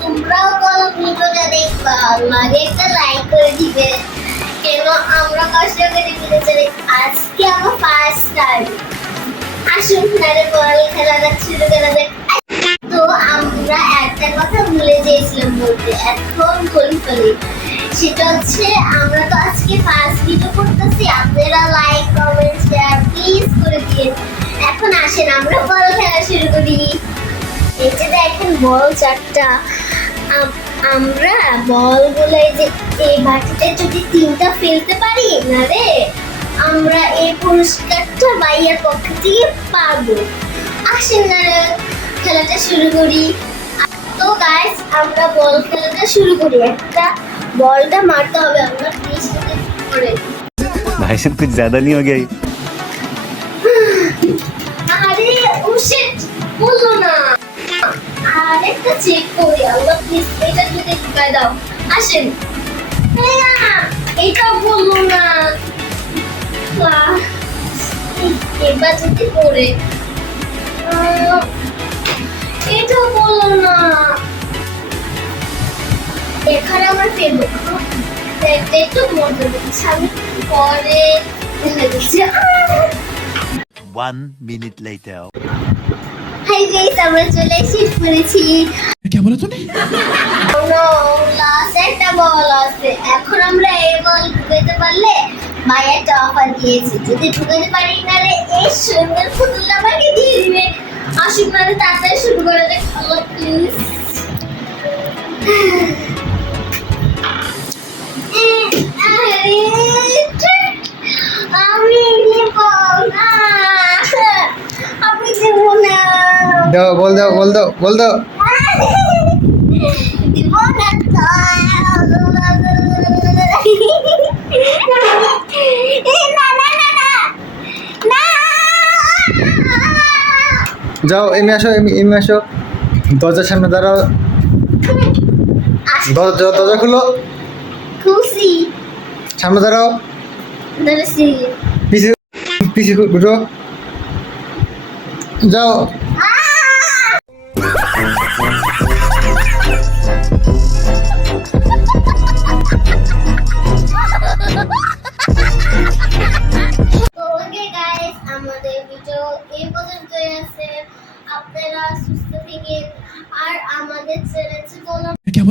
তোমরাও বলো ভিডিওটা দেখবা। একটা লাইক করে দিবে। কেন আমরা কষ্ট করে ভিডিও চ্যালেঞ্জ আজকে আমার ফার্স্ট টাইম আসুন শুরু করা যাক। তো আমরা একটা কথা ভুলে গিয়েছিলাম বলতে, এখন সেটা হচ্ছে, আমরা তো আজকে ফার্স্ট ভিডিও করতেছি। আপনারা লাইক কমেন্ট শেয়ার প্লিজ করে দিন এখন আসেন, আমরা বল খেলা শুরু করি। বল চারটা আম- আমরা বলগুলো এই যে এই বাটিতে যদি তিনটা ফেলতে পারি না রে আমরা এই পুরস্কারটা বাইয়ের পক্ষ থেকে পাবো আসেন না খেলাটা শুরু করি তো গাইস আমরা বল খেলাটা শুরু করি একটা বলটা মারতে হবে আমরা প্লিজ করে भाई साहब कुछ ज्यादा नहीं हो गया আরেকটা চেক করি, আল্লাহ প্লিজ এটা যদি ঢুকায় দাও। আসেন। এটা বলল না। এবার যদি করে এটা বলল না। এখানে আমার ফেসবুক দেখতে একটু মজা দিচ্ছি। One minute later. একটা বল আছে। এখন আমরা এই বল ঢুকাতে পারলে মায়া একটা অফার দিয়েছে। যদি ঢুকাতে পারি নাহলে এই সুন্দর পুতুলটা আমাকে দিয়ে দিবে। আসুন তাড়াতাড়ি শুরু করে দেখ দাও বল দাও বল দাও বল দাও যাও এমনি আসো এমনি এমনি আসো দরজার সামনে দাঁড়াও দরজা দরজা খুলো খুশি সামনে দাঁড়াও পিছিয়ে পিছিয়ে যাও আমাদের ভিডিও এই পর্যন্তই আছে। আপনারা সুস্থ থাকেন। আর আমাদের চ্যানেলটি ফলো क्या